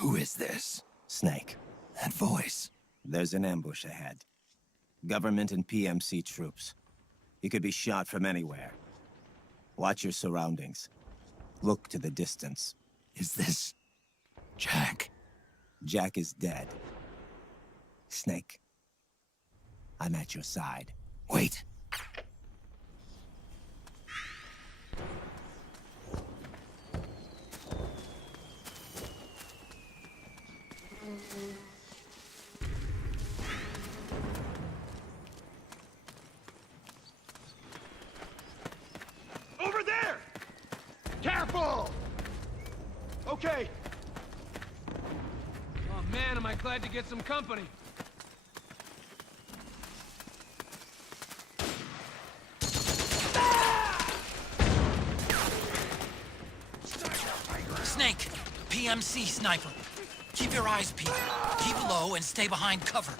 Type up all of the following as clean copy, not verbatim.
Who is this? Snake. That voice. There's an ambush ahead. Government and PMC troops. He could be shot from anywhere. Watch your surroundings. Look to the distance. Is this... Jack? Jack is dead. Snake. I'm at your side. Wait. Over there! Careful! Okay. Oh man, am I glad to get some company. Snake, PMC sniper. Keep your eyes peeled. Keep low and stay behind cover.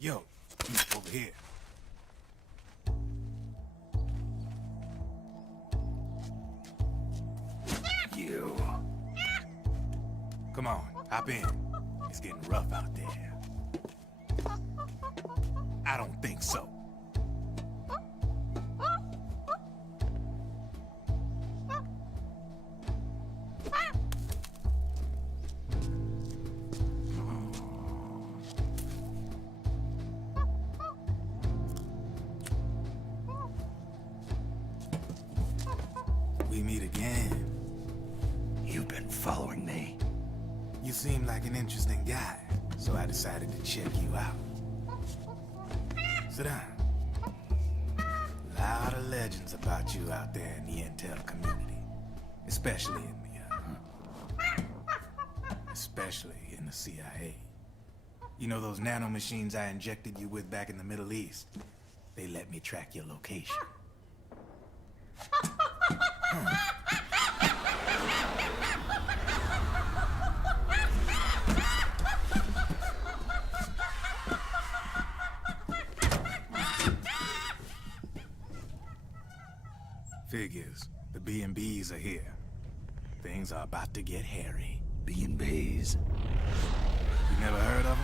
Yo, over here. You. Come on, hop in. It's getting rough out there. I don't think so. We meet again. You've been following me. You seem like an interesting guy, so I decided to check you out. Sit down. A lot of legends about you out there in the intel community, especially in the CIA. You know those nanomachines I injected you with back in the Middle East? They let me track your location. Figures. The B&Bs are here. Things are about to get hairy. B&Bs. You never heard of them?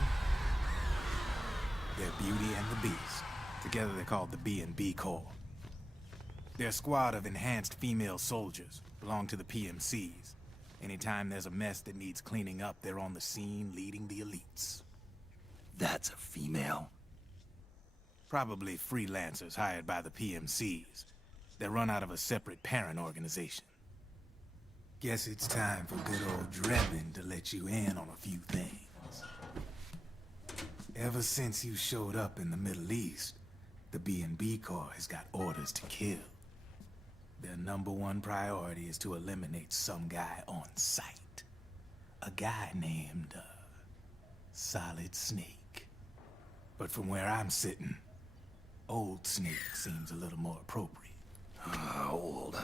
They're Beauty and the Beast. Together they're called the B&B Corps. They're a squad of enhanced female soldiers, belong to the PMCs. Anytime there's a mess that needs cleaning up, they're on the scene leading the elites. That's a female. Probably freelancers hired by the PMCs. They're run out of a separate parent organization. Guess it's time for good old Drebin to let you in on a few things. Ever since you showed up in the Middle East, the B&B Corps has got orders to kill. Their #1 priority is to eliminate some guy on sight. A guy named, Solid Snake. But from where I'm sitting, Old Snake seems a little more appropriate. Old,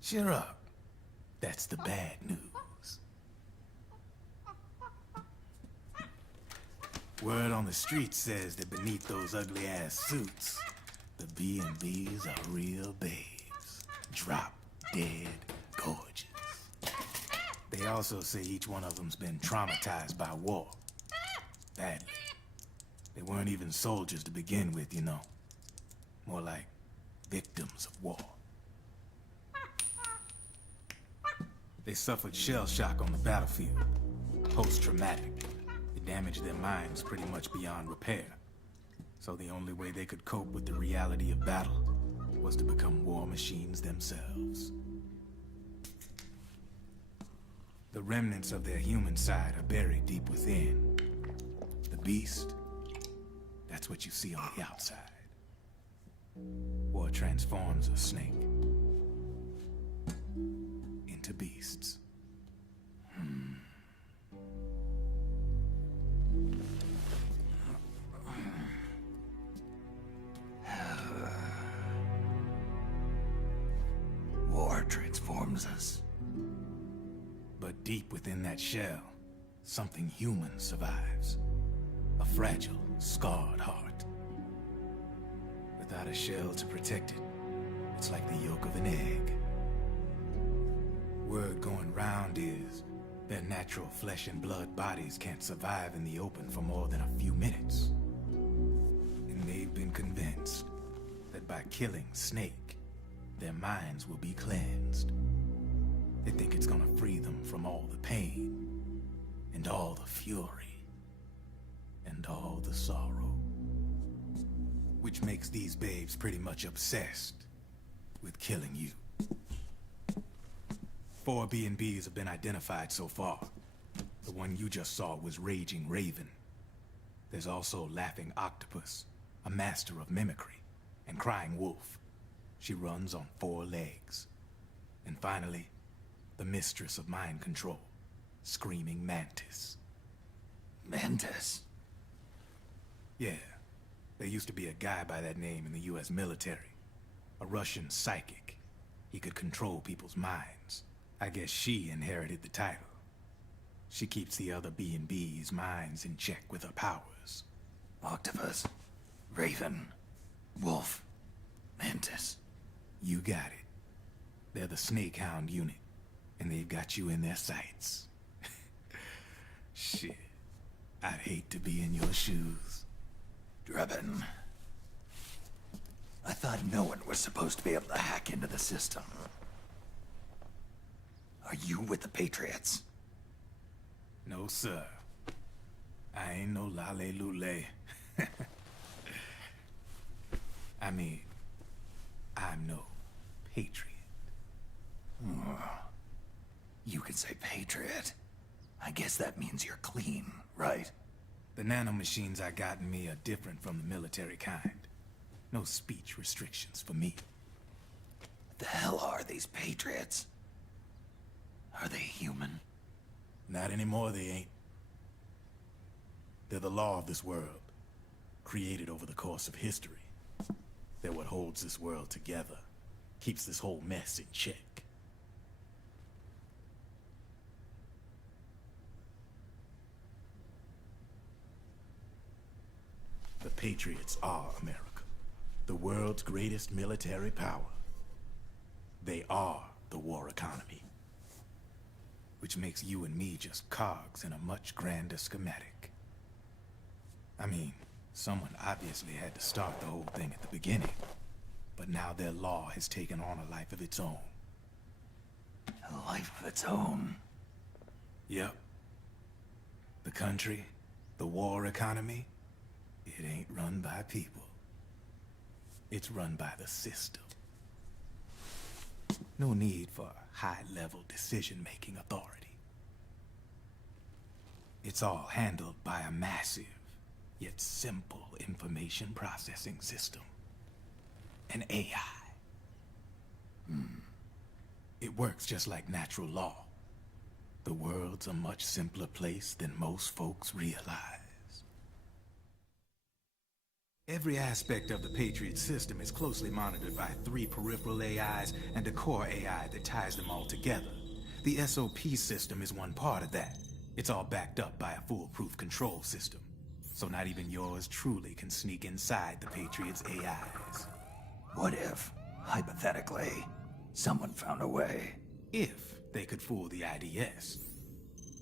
Cheer up. That's the bad news. Word on the street says that beneath those ugly-ass suits, the B&Bs are real babes. Drop dead gorgeous. They also say each one of them's been traumatized by war. Badly. They weren't even soldiers to begin with, you know. More like victims of war. They suffered shell shock on the battlefield. Post-traumatic. It damaged their minds pretty much beyond repair. So the only way they could cope with the reality of battle was to become war machines themselves. The remnants of their human side are buried deep within. The beast, that's what you see on the outside. War transforms a snake into beasts. War transforms us. But deep within that shell, something human survives. A fragile, scarred heart. Without a shell to protect it, it's like the yolk of an egg. Word going round is their natural flesh and blood bodies can't survive in the open for more than a few minutes. And they've been convinced that by killing Snake, their minds will be cleansed. They think it's gonna free them from all the pain, and all the fury, and all the sorrow. Which makes these babes pretty much obsessed with killing you. 4 B&Bs have been identified so far. The one you just saw was Raging Raven. There's also Laughing Octopus, a master of mimicry, and Crying Wolf. She runs on 4 legs. And finally, the mistress of mind control, Screaming Mantis. Mantis? Yeah, there used to be a guy by that name in the US military. A Russian psychic. He could control people's minds. I guess she inherited the title. She keeps the other B&B's minds in check with her powers. Octopus, Raven, Wolf, Mantis. You got it. They're the Snake Hound unit, and they've got you in their sights. Shit. I'd hate to be in your shoes. Drebin. I thought no one was supposed to be able to hack into the system. Are you with the Patriots? No, sir. I ain't no lale-lule. I mean, I'm no patriot. You can say Patriot. I guess that means you're clean, right? The nanomachines I got in me are different from the military kind. No speech restrictions for me. What the hell are these Patriots? Are they human? Not anymore, they ain't. They're the law of this world, created over the course of history. They're what holds this world together, keeps this whole mess in check. The Patriots are America, the world's greatest military power. They are the war economy, which makes you and me just cogs in a much grander schematic. I mean, someone obviously had to start the whole thing at the beginning. But now their law has taken on a life of its own. A life of its own. Yep. The country, the war economy, it ain't run by people. It's run by the system. No need for high-level decision-making authority. It's all handled by a massive, yet simple information processing system. An AI. It works just like natural law. The world's a much simpler place than most folks realize. Every aspect of the Patriot system is closely monitored by 3 peripheral AIs and a core AI that ties them all together. The SOP system is one part of that. It's all backed up by a foolproof control system. So not even yours truly can sneak inside the Patriots' AIs. What if, hypothetically, someone found a way? If they could fool the IDS.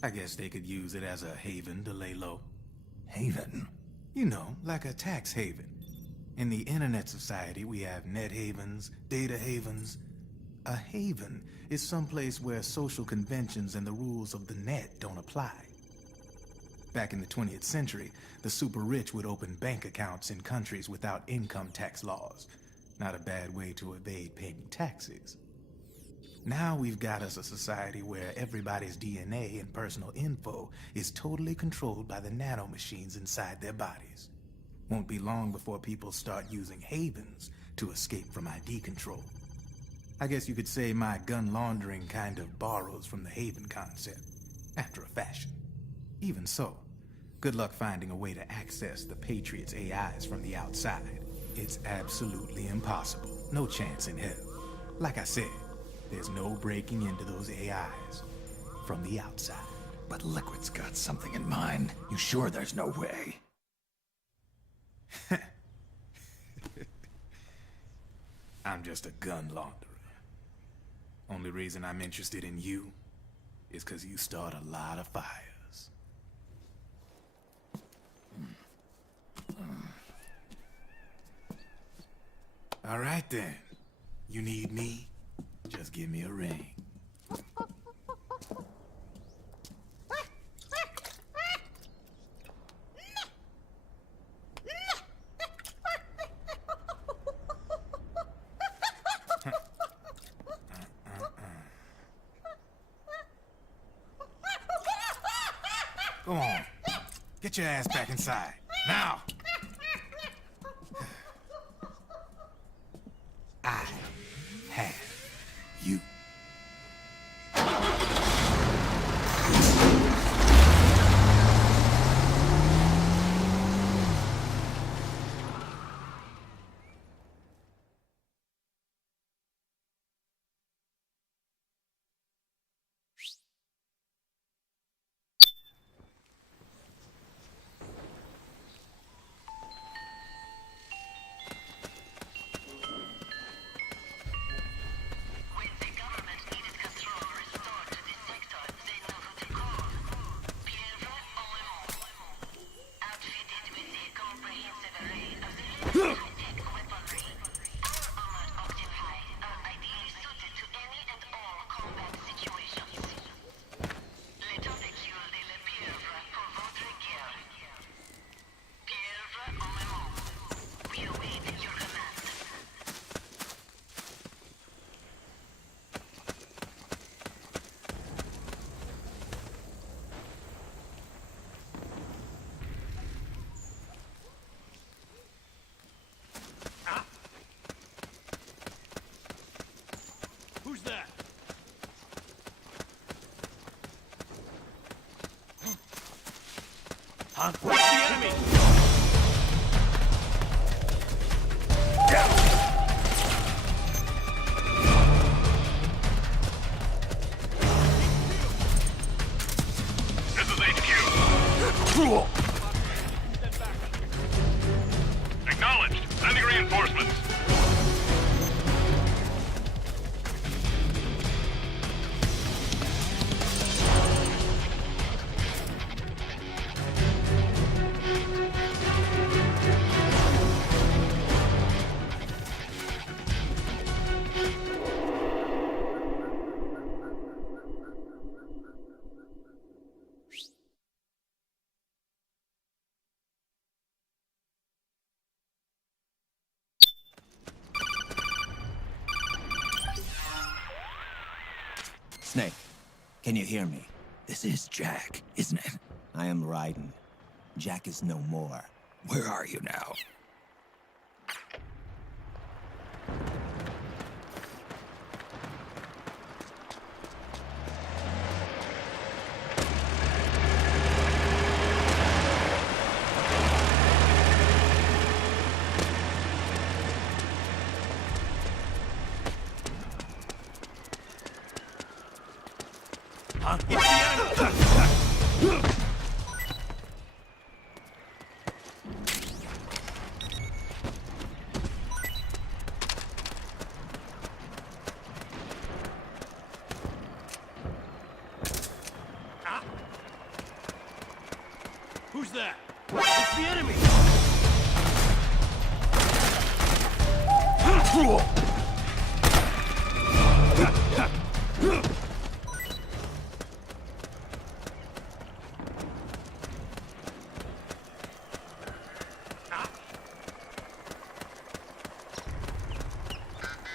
I guess they could use it as a haven to lay low. Haven? You know, like a tax haven. In the internet society, we have net havens, data havens. A haven is someplace where social conventions and the rules of the net don't apply. Back in the 20th century, the super rich would open bank accounts in countries without income tax laws. Not a bad way to evade paying taxes. Now we've got us a society where everybody's DNA and personal info is totally controlled by the nanomachines inside their bodies. Won't be long before people start using havens to escape from ID control. I guess you could say my gun laundering kind of borrows from the haven concept, after a fashion. Even so, good luck finding a way to access the Patriots' AIs from the outside. It's absolutely impossible. No chance in hell. Like I said, there's no breaking into those AIs from the outside. But Liquid's got something in mind. You sure there's no way? I'm just a gun launderer. Only reason I'm interested in you is because you start a lot of fires. All right then. You need me? Just give me a ring. Go on. Get your ass back inside. Now! I have you. Who's that? Huh? Where's the enemy? This is HQ. Acknowledged. Sending reinforcements. Snake, can you hear me? This is Jack, isn't it? I am Raiden. Jack is no more. Where are you now? Huh? It's the enemy! Who's that? It's the enemy!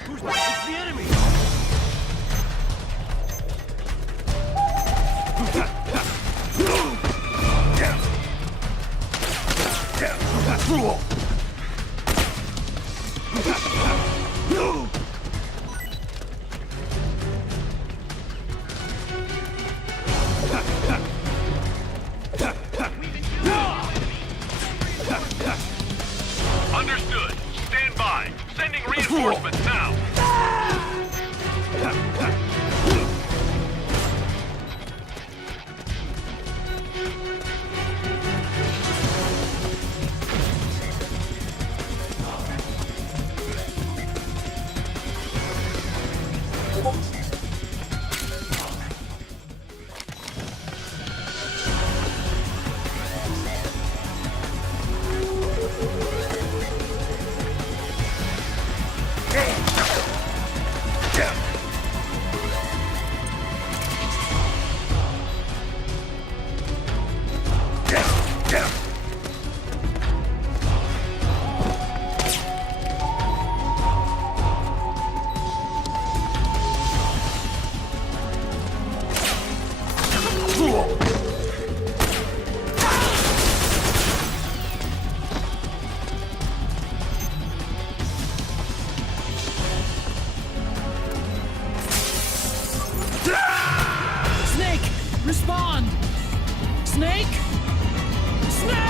Who's that? It's the enemy! Understood. Stand by. Sending reinforcements now. Snake! Respond! Snake! Snake! It's the enemy!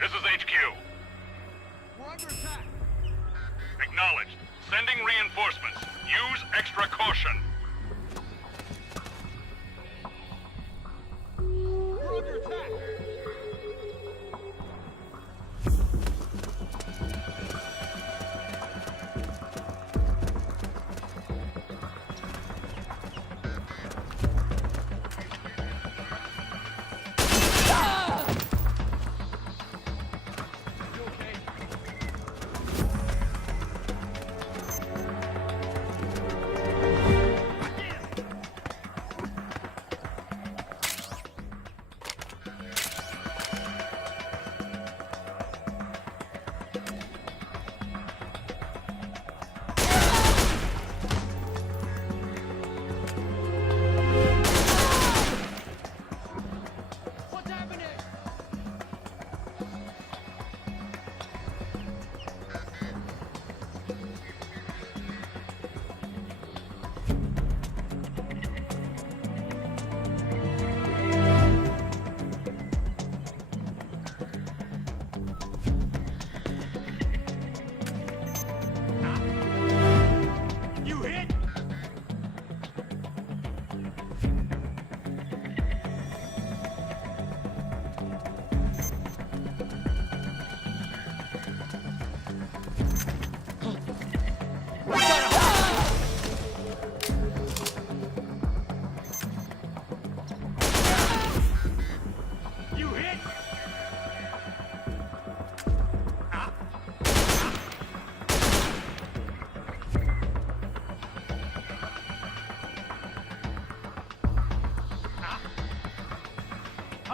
This is HQ. We're under attack! Acknowledged. Sending reinforcements. Use extra caution. We're under attack!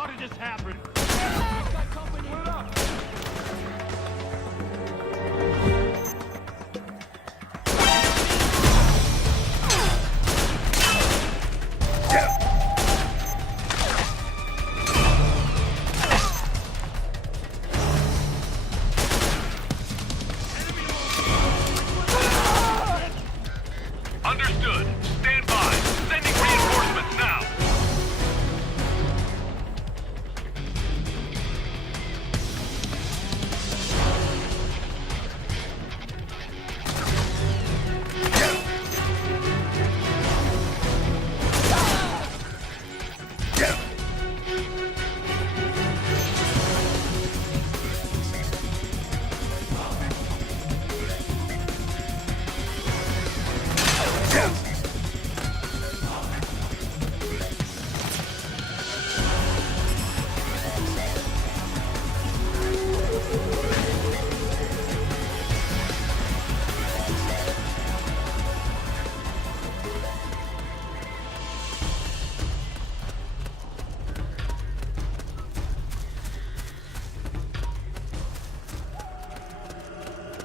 How did this happen? Got company. Split up. Understood. Stand by. Sending reinforcements now.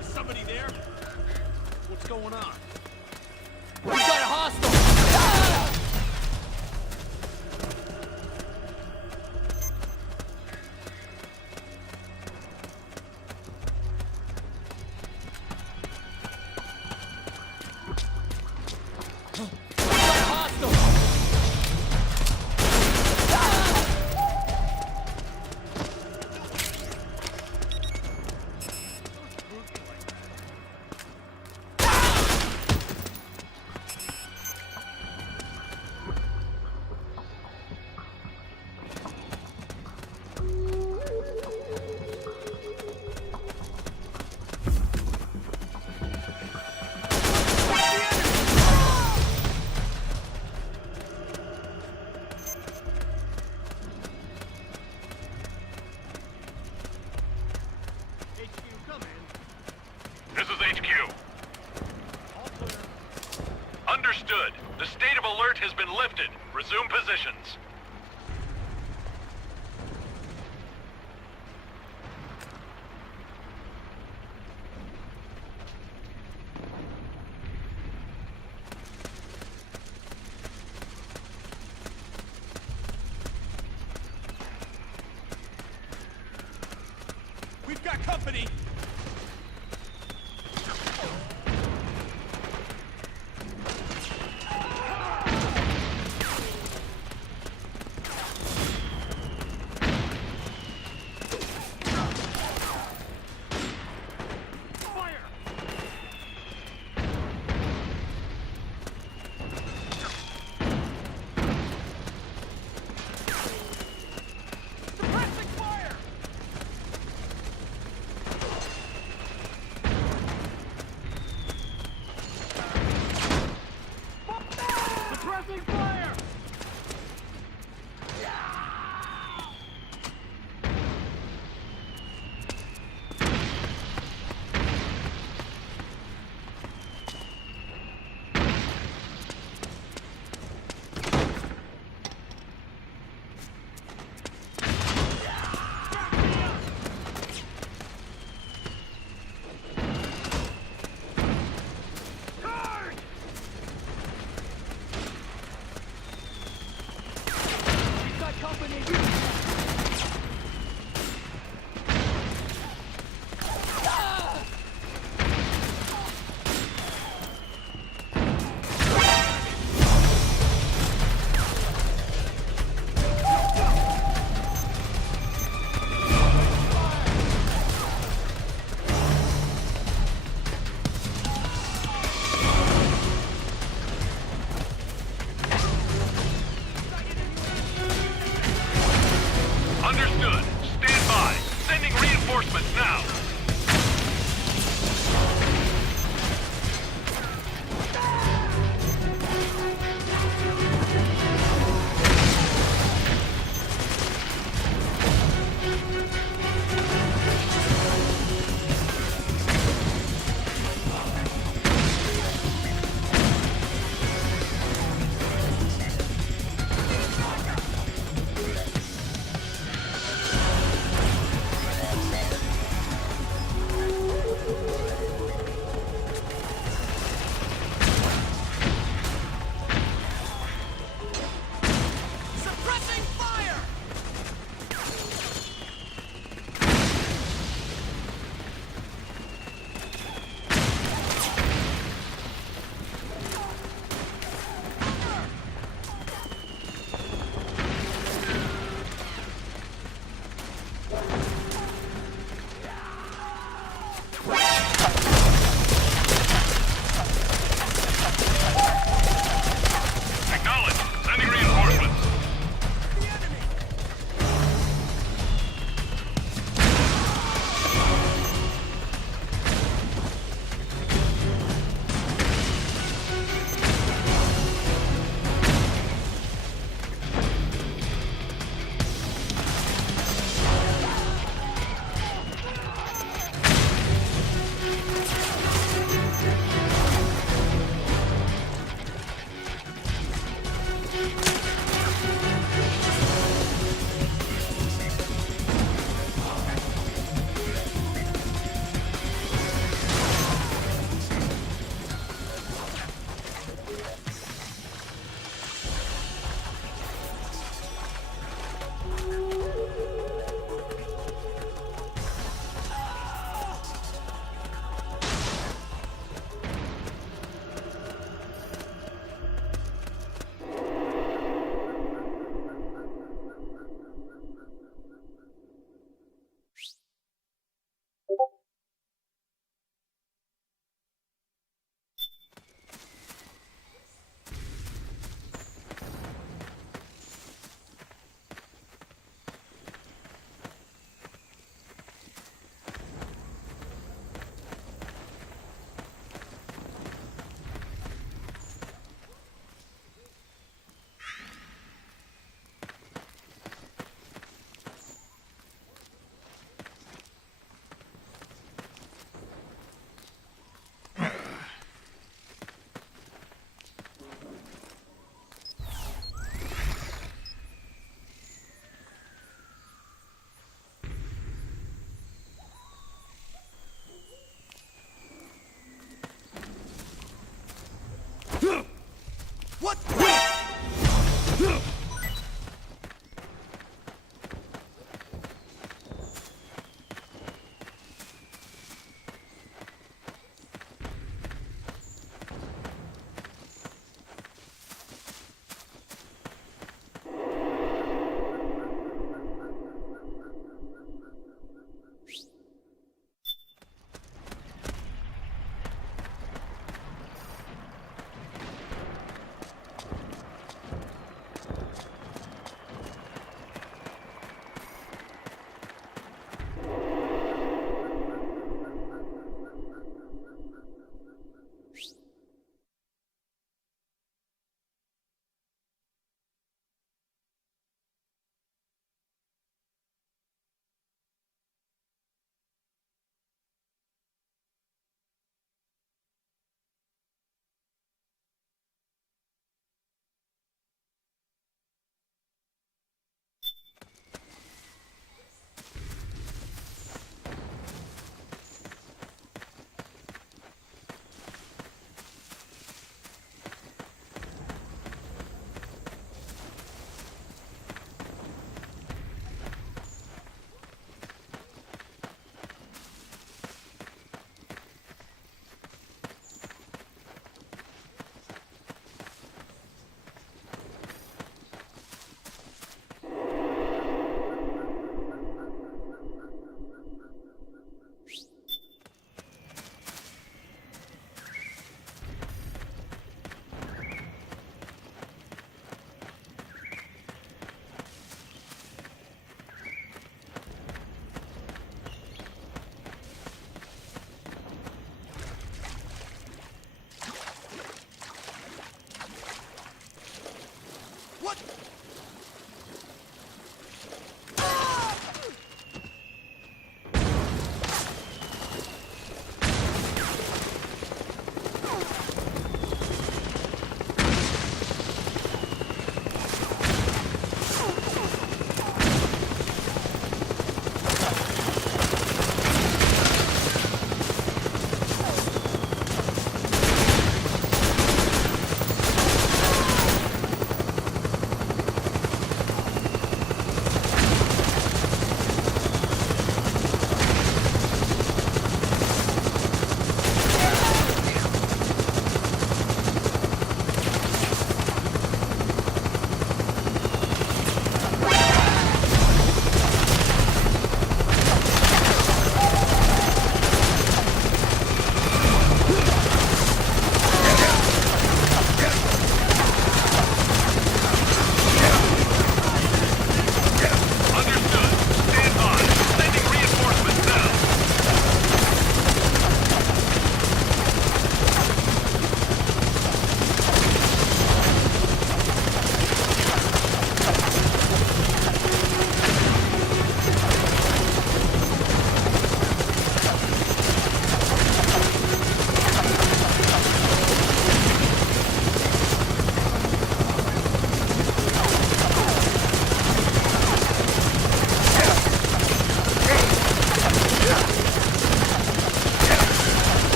Is somebody there? What's going on? We got a hostile! HQ, come in. This is HQ. All clear. Understood. The state of alert has been lifted. Resume positions. We've got company. Fire! Suppressing fire! What?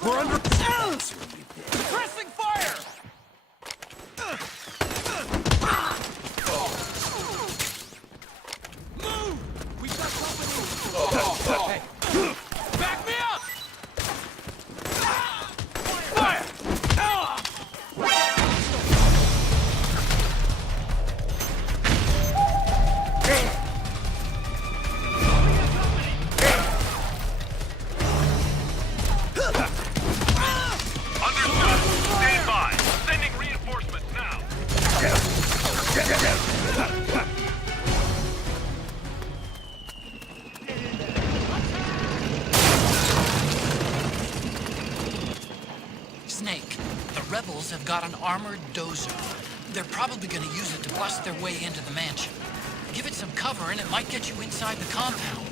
We're under... Suppressing fire! Move! We got company! Hey! Back me up! Fire! Understood. Stand by. Sending reinforcements now. Snake, the rebels have got an armored dozer. They're probably gonna use it to bust their way into the mansion. Give it some cover and it might get you inside the compound.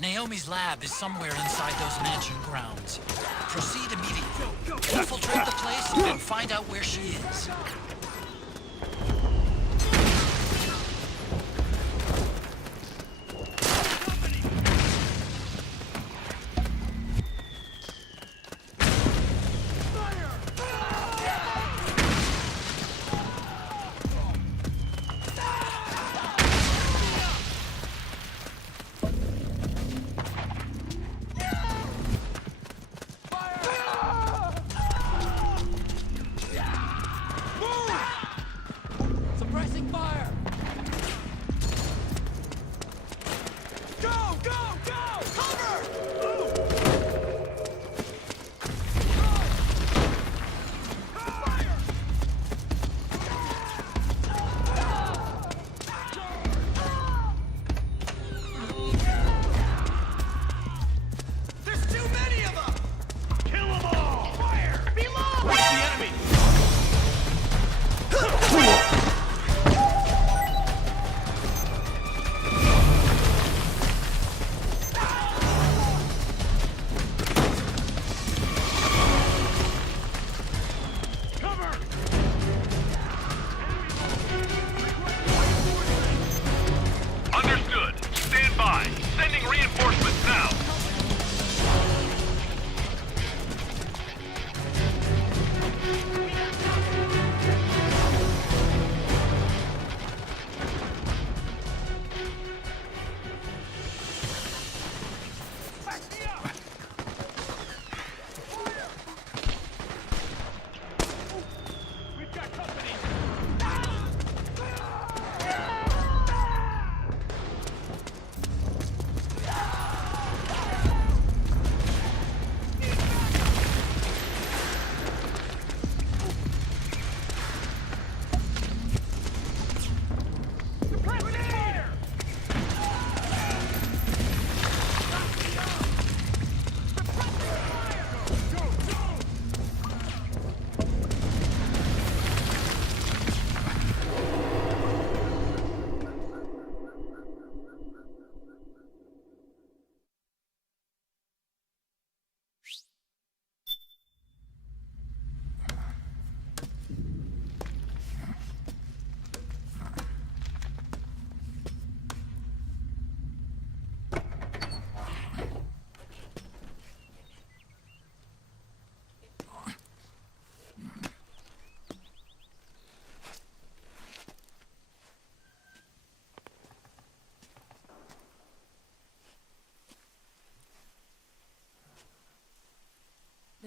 Naomi's lab is somewhere inside those mansion grounds. Proceed immediately. Infiltrate the place and find out where she is. Move!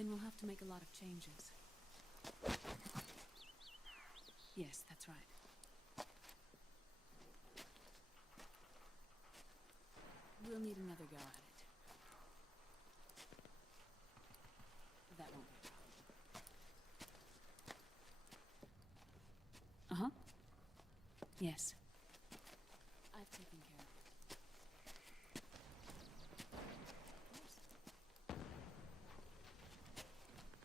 Then we'll have to make a lot of changes. Yes, that's right. We'll need another go at it. That won't be a problem. Uh-huh. Yes. I've taken care of it. Of course.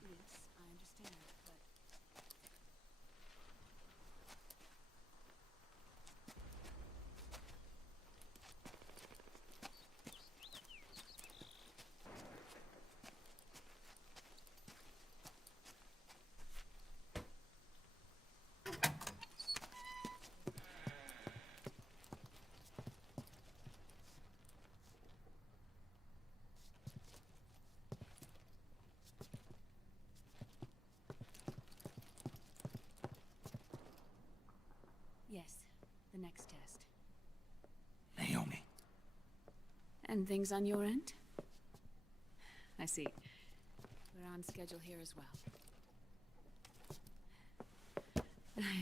Yes, I understand, but... Yes, the next test. Naomi. And things on your end? I see. We're on schedule here as well.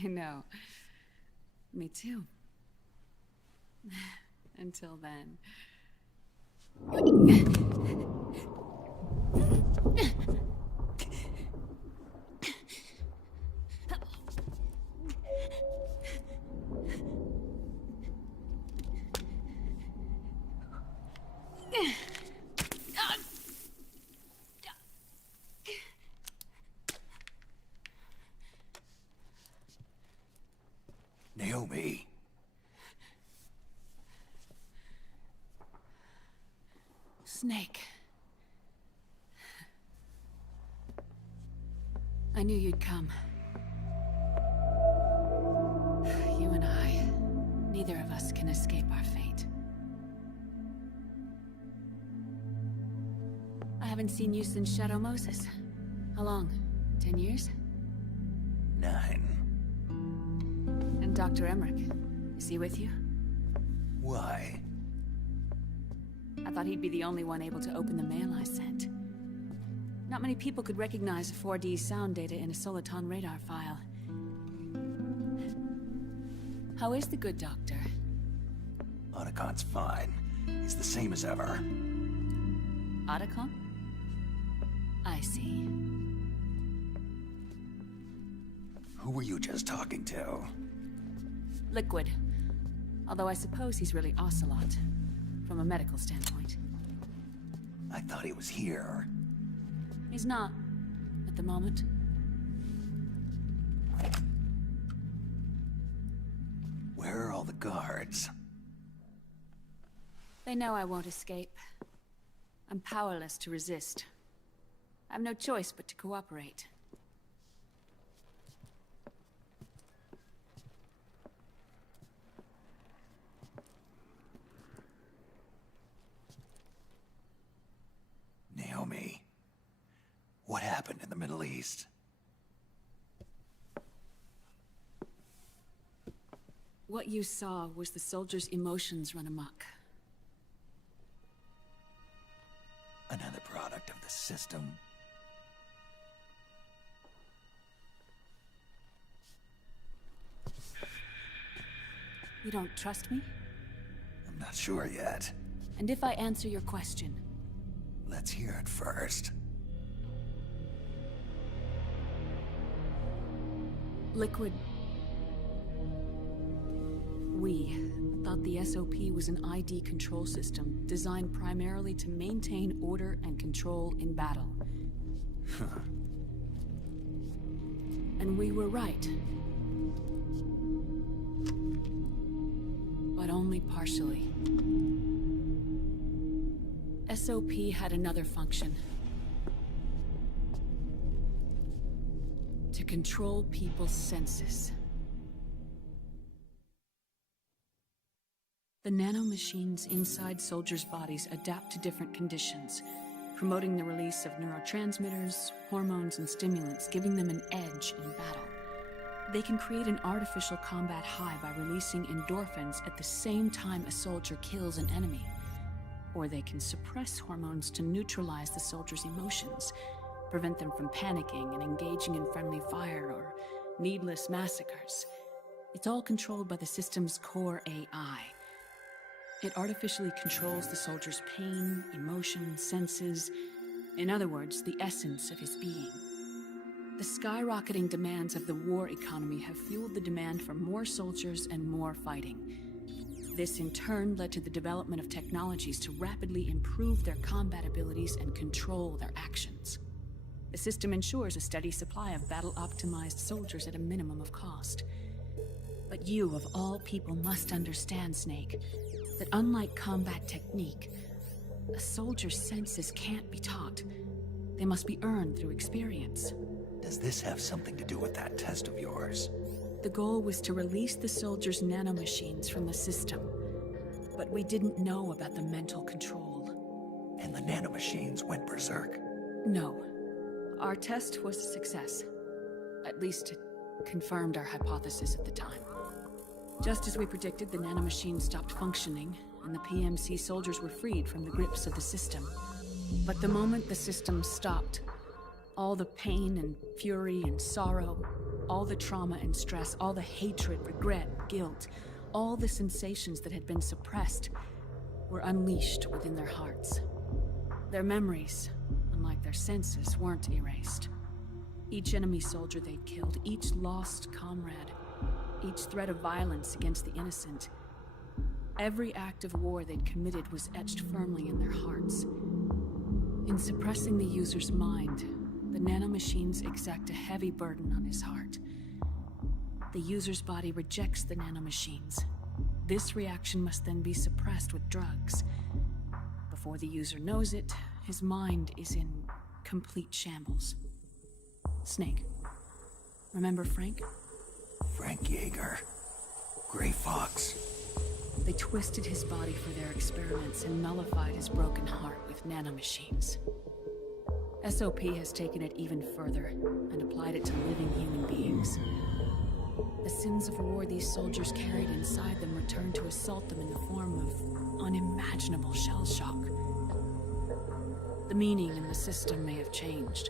I know. Me too. Until then. Naomi. Snake. I knew you'd come. You and I, neither of us can escape our fate. I haven't seen you since Shadow Moses. How long? 10 years? 9. And Dr. Emmerich, is he with you? Why? I thought he'd be the only one able to open the mail I sent. Not many people could recognize 4D sound data in a Soliton radar file. How is the good doctor? Otacon's fine. He's the same as ever. Otacon? I see. Who were you just talking to? Liquid. Although I suppose he's really Ocelot, from a medical standpoint. I thought he was here. He's not, at the moment. Where are all the guards? They know I won't escape. I'm powerless to resist. I have no choice but to cooperate. Naomi. What happened in the Middle East? What you saw was the soldiers' emotions run amok. Another product of the system. You don't trust me? I'm not sure yet. And if I answer your question? Let's hear it first. Liquid. We thought the SOP was an ID control system designed primarily to maintain order and control in battle. And we were right. But only partially. SOP had another function. To control people's senses. The nanomachines inside soldiers' bodies adapt to different conditions, promoting the release of neurotransmitters, hormones, and stimulants, giving them an edge in battle. They can create an artificial combat high by releasing endorphins at the same time a soldier kills an enemy. Or they can suppress hormones to neutralize the soldier's emotions, prevent them from panicking and engaging in friendly fire or needless massacres. It's all controlled by the system's core AI. It artificially controls the soldier's pain, emotion, senses, in other words, the essence of his being. The skyrocketing demands of the war economy have fueled the demand for more soldiers and more fighting. This in turn led to the development of technologies to rapidly improve their combat abilities and control their actions. The system ensures a steady supply of battle-optimized soldiers at a minimum of cost. But you, of all people, must understand, Snake, that unlike combat technique, a soldier's senses can't be taught. They must be earned through experience. Does this have something to do with that test of yours? The goal was to release the soldiers' nanomachines from the system, but we didn't know about the mental control. And the nanomachines went berserk? No. Our test was a success. At least it confirmed our hypothesis at the time. Just as we predicted, the nanomachines stopped functioning, and the PMC soldiers were freed from the grips of the system. But the moment the system stopped, all the pain and fury and sorrow, all the trauma and stress, all the hatred, regret, guilt, all the sensations that had been suppressed were unleashed within their hearts. Their memories, unlike their senses, weren't erased. Each enemy soldier they'd killed, each lost comrade, each threat of violence against the innocent, every act of war they'd committed was etched firmly in their hearts. In suppressing the user's mind, the nanomachines exact a heavy burden on his heart. The user's body rejects the nanomachines. This reaction must then be suppressed with drugs. Before the user knows it, his mind is in complete shambles. Snake, remember Frank? Frank Yeager. Gray Fox. They twisted his body for their experiments and nullified his broken heart with nanomachines. SOP has taken it even further and applied it to living human beings. The sins of war these soldiers carried inside them returned to assault them in the form of unimaginable shell shock. The meaning in the system may have changed,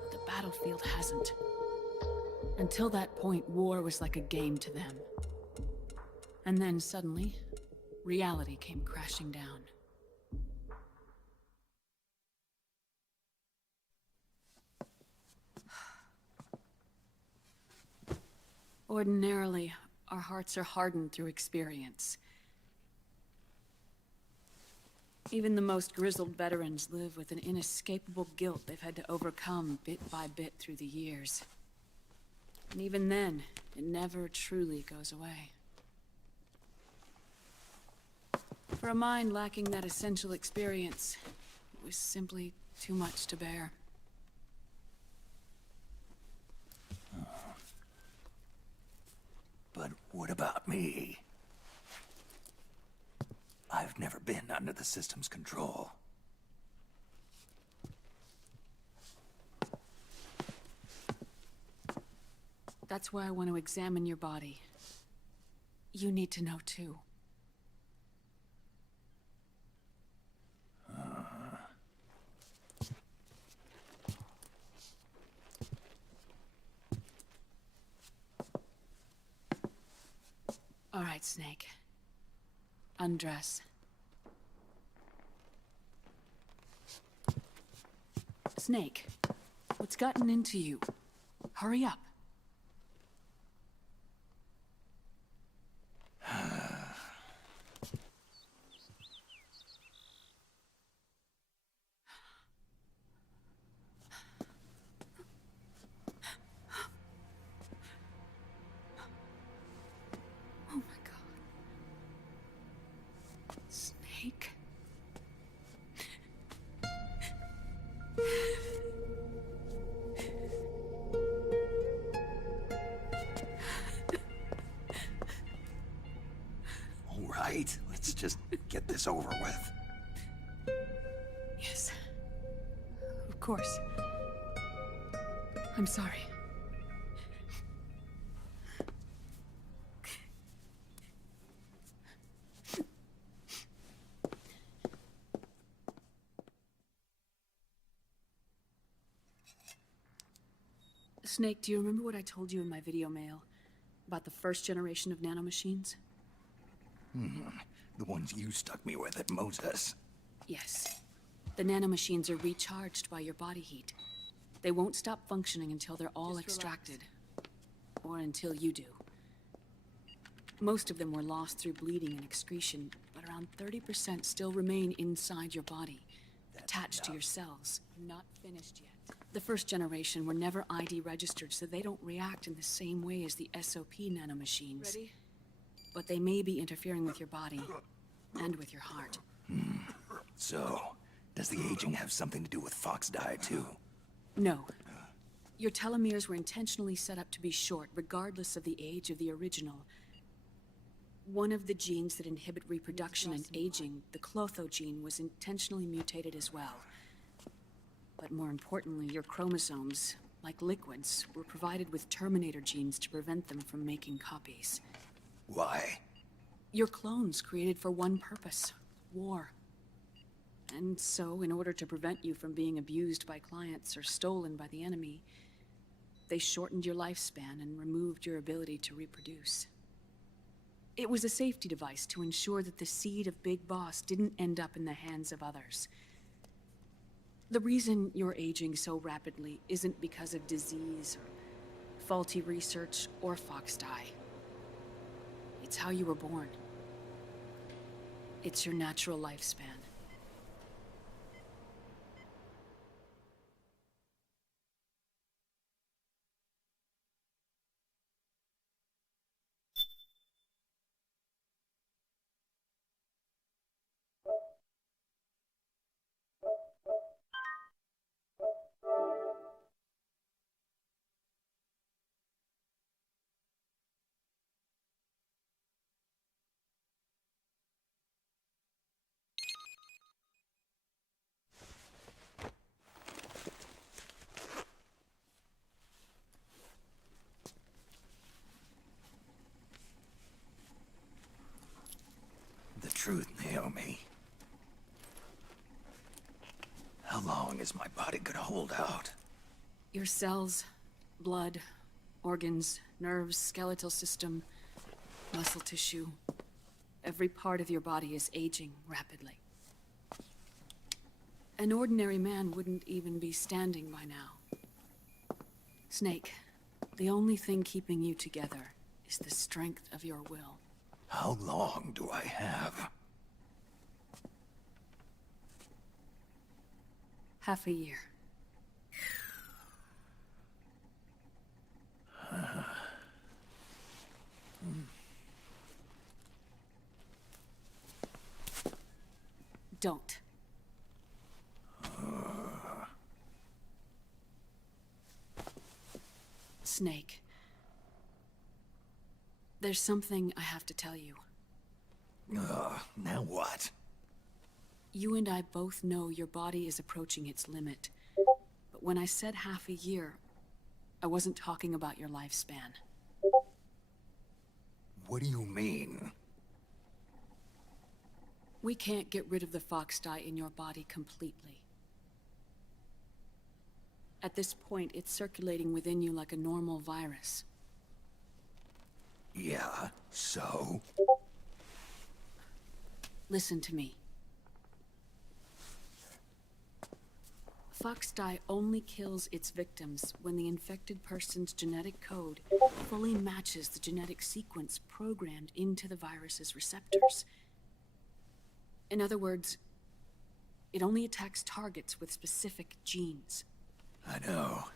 but the battlefield hasn't. Until that point, war was like a game to them. And then suddenly, reality came crashing down. Ordinarily, our hearts are hardened through experience. Even the most grizzled veterans live with an inescapable guilt they've had to overcome bit by bit through the years. And even then, it never truly goes away. For a mind lacking that essential experience, it was simply too much to bear. But what about me? I've never been under the system's control. That's why I want to examine your body. You need to know too. All right, Snake. Undress. Snake, what's gotten into you? Hurry up. Oh my God. Snake. All right, let's just get this over with. Yes. Of course. I'm sorry. Snake, do you remember what I told you in my video mail about the first generation of nanomachines? The ones you stuck me with at Moses. Yes. The nanomachines are recharged by your body heat. They won't stop functioning until they're all extracted. Or until you do. Most of them were lost through bleeding and excretion, but around 30% still remain inside your body, attached to your cells. Not finished yet. The first generation were never ID registered, so they don't react in the same way as the SOP nanomachines. Ready? But they may be interfering with your body and with your heart. So, does the aging have something to do with Fox die too? No. Your telomeres were intentionally set up to be short, regardless of the age of the original. One of the genes that inhibit reproduction and aging, the Clotho gene, was intentionally mutated as well. But more importantly, your chromosomes, like liquids, were provided with terminator genes to prevent them from making copies. Why? Your clones created for one purpose: war. And so, in order to prevent you from being abused by clients or stolen by the enemy, they shortened your lifespan and removed your ability to reproduce. It was a safety device to ensure that the seed of Big Boss didn't end up in the hands of others. The reason you're aging so rapidly isn't because of disease or faulty research or Fox die. It's how you were born. It's your natural lifespan. The truth, Naomi. How long is my body gonna hold out? Your cells, blood, organs, nerves, skeletal system, muscle tissue. Every part of your body is aging rapidly. An ordinary man wouldn't even be standing by now. Snake, the only thing keeping you together is the strength of your will. How long do I have? Half a year. Don't. Snake. There's something I have to tell you. Now what? You and I both know your body is approaching its limit. But when I said half a year, I wasn't talking about your lifespan. What do you mean? We can't get rid of the Fox dye in your body completely. At this point, it's circulating within you like a normal virus. Yeah, so? Listen to me. Fox dye only kills its victims when the infected person's genetic code fully matches the genetic sequence programmed into the virus's receptors. In other words, it only attacks targets with specific genes. I know.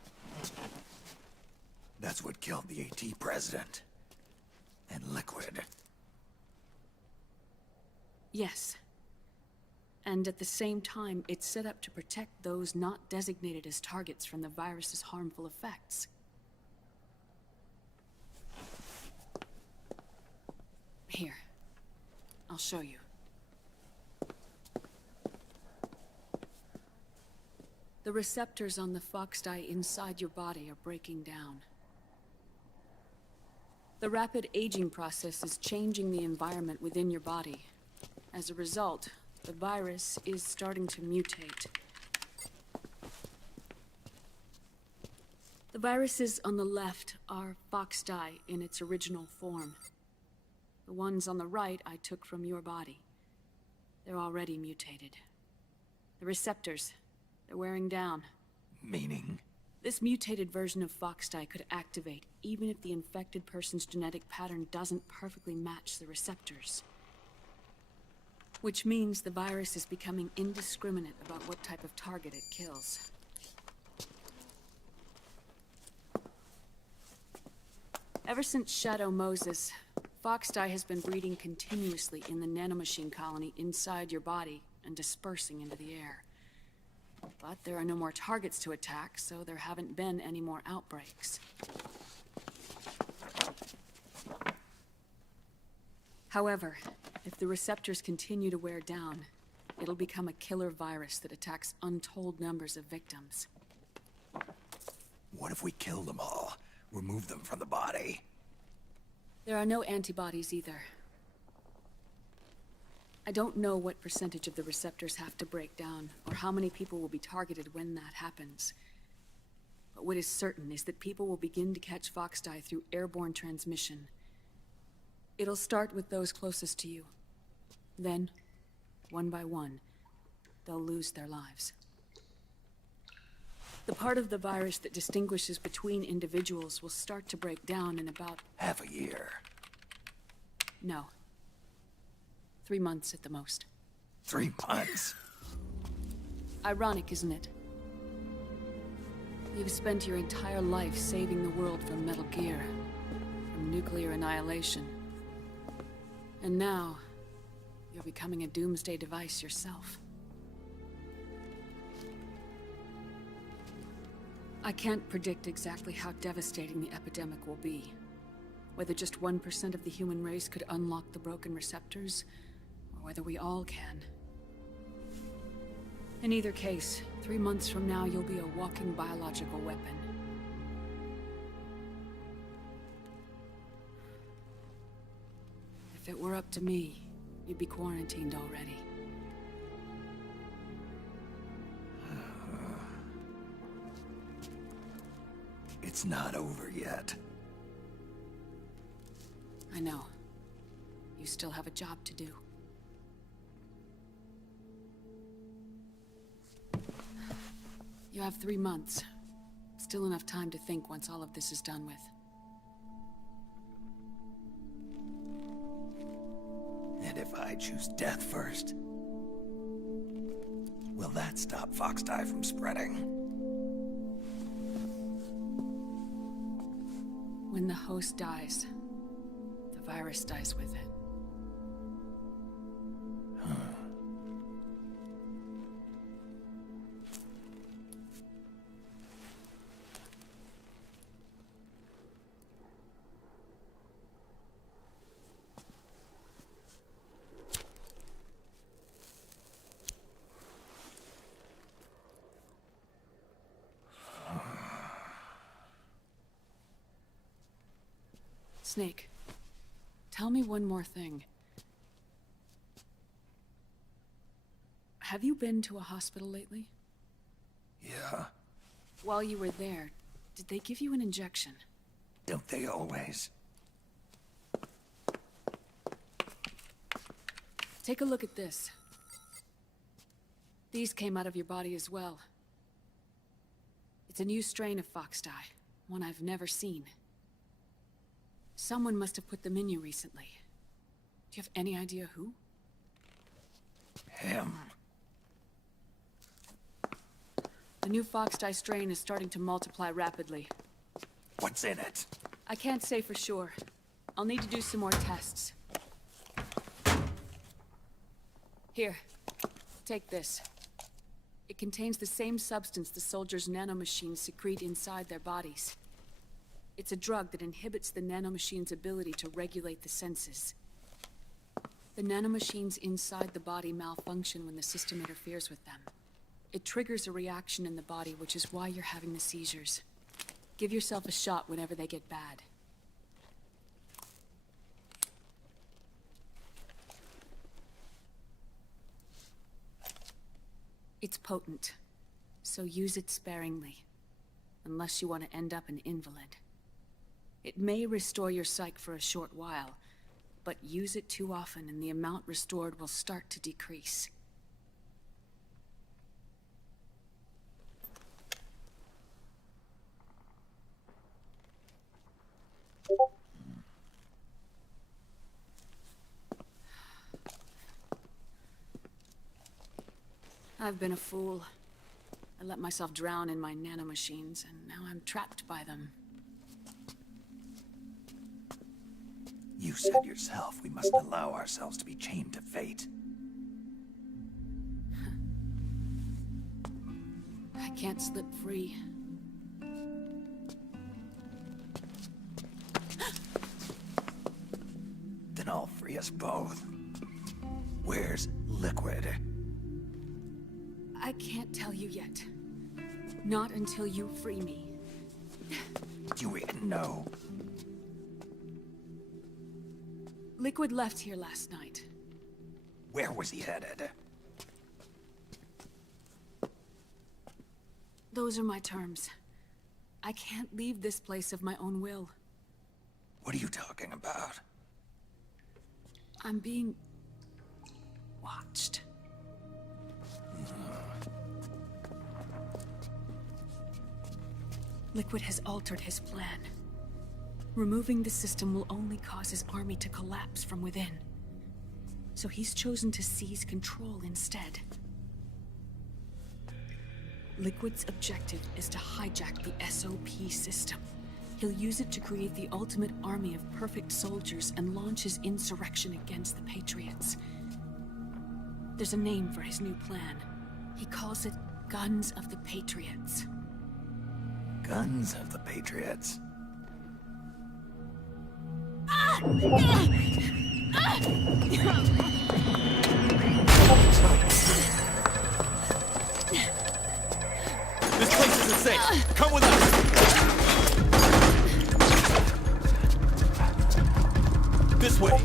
That's what killed the AT president. And Liquid. Yes. And at the same time, it's set up to protect those not designated as targets from the virus's harmful effects. Here. I'll show you. The receptors on the Fox dye inside your body are breaking down. The rapid aging process is changing the environment within your body. As a result, the virus is starting to mutate. The The viruses on the left are fox dye in its original form. The ones on the right I took from your body. They're already mutated. The receptors, they're wearing down. Meaning? This mutated version of fox dye could activate even if the infected person's genetic pattern doesn't perfectly match the receptors. Which means the virus is becoming indiscriminate about what type of target it kills. Ever since Shadow Moses, fox dye has been breeding continuously in the nanomachine colony inside your body and dispersing into the air. But there are no more targets to attack, so there haven't been any more outbreaks. However, if the receptors continue to wear down, it'll become a killer virus that attacks untold numbers of victims. What if we kill them all? Remove them from the body? There are no antibodies either. I don't know what percentage of the receptors have to break down, or how many people will be targeted when that happens. But what is certain is that people will begin to catch fox dye through airborne transmission. It'll start with those closest to you. Then, one by one, they'll lose their lives. The part of the virus that distinguishes between individuals will start to break down in about... Half a year. No. 3 months at the most. 3 months? Ironic, isn't it? You've spent your entire life saving the world from Metal Gear, from nuclear annihilation. And now, you're becoming a doomsday device yourself. I can't predict exactly how devastating the epidemic will be. Whether just 1% of the human race could unlock the broken receptors, or whether we all can. In either case, 3 months from now, you'll be a walking biological weapon. If it were up to me, you'd be quarantined already. It's not over yet. I know. You still have a job to do. You have 3 months. Still enough time to think once all of this is done with. And if I choose death first, will that stop fox dye from spreading? When the host dies, the virus dies with it. Snake, tell me one more thing. Have you been to a hospital lately? Yeah. While you were there, did they give you an injection? Don't they always? Take a look at this. These came out of your body as well. It's a new strain of fox dye, one I've never seen. Someone must have put them in you recently. Do you have any idea who? Him. The new fox dye strain is starting to multiply rapidly. What's in it? I can't say for sure. I'll need to do some more tests. Here, take this. It contains the same substance the soldiers' nanomachines secrete inside their bodies. It's a drug that inhibits the nanomachine's ability to regulate the senses. The nanomachines inside the body malfunction when the system interferes with them. It triggers a reaction in the body, which is why you're having the seizures. Give yourself a shot whenever they get bad. It's potent, so use it sparingly. unless you want to end up an invalid. It may restore your psyche for a short while, but use it too often and the amount restored will start to decrease. I've been a fool. I let myself drown in my nanomachines, and now I'm trapped by them. You said yourself we must allow ourselves to be chained to fate. I can't slip free. Then I'll free us both. Where's Liquid? I can't tell you yet. Not until you free me. Do you even know? Liquid left here last night. Where was he headed? Those are my terms. I can't leave this place of my own will. What are you talking about? I'm being... watched. Liquid has altered his plan. Removing the system will only cause his army to collapse from within. So he's chosen to seize control instead. Liquid's objective is to hijack the SOP system. He'll use it to create the ultimate army of perfect soldiers and launch his insurrection against the Patriots. There's a name for his new plan. He calls it Guns of the Patriots. Guns of the Patriots. This place isn't safe. Come with us. This way.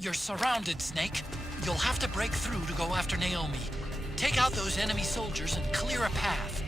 You're surrounded, Snake. You'll have to break through to go after Naomi. Take out those enemy soldiers and clear a path.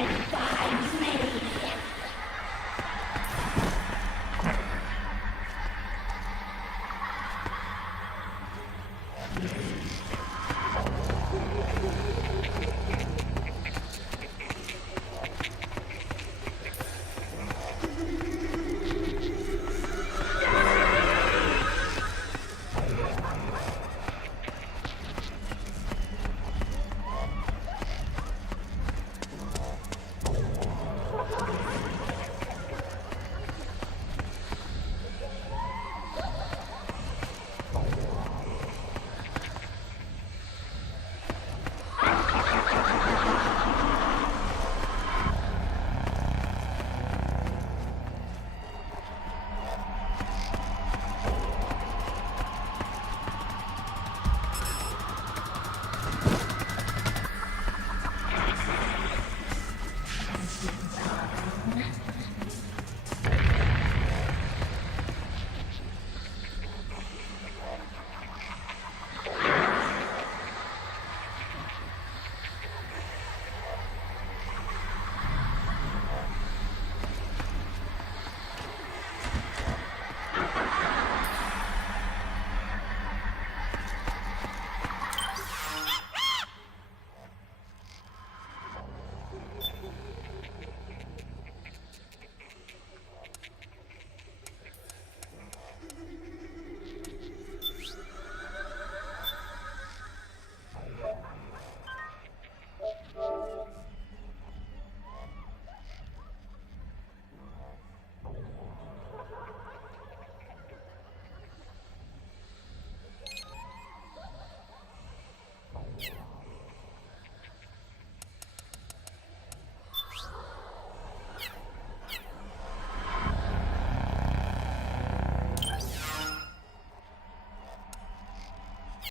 Okay.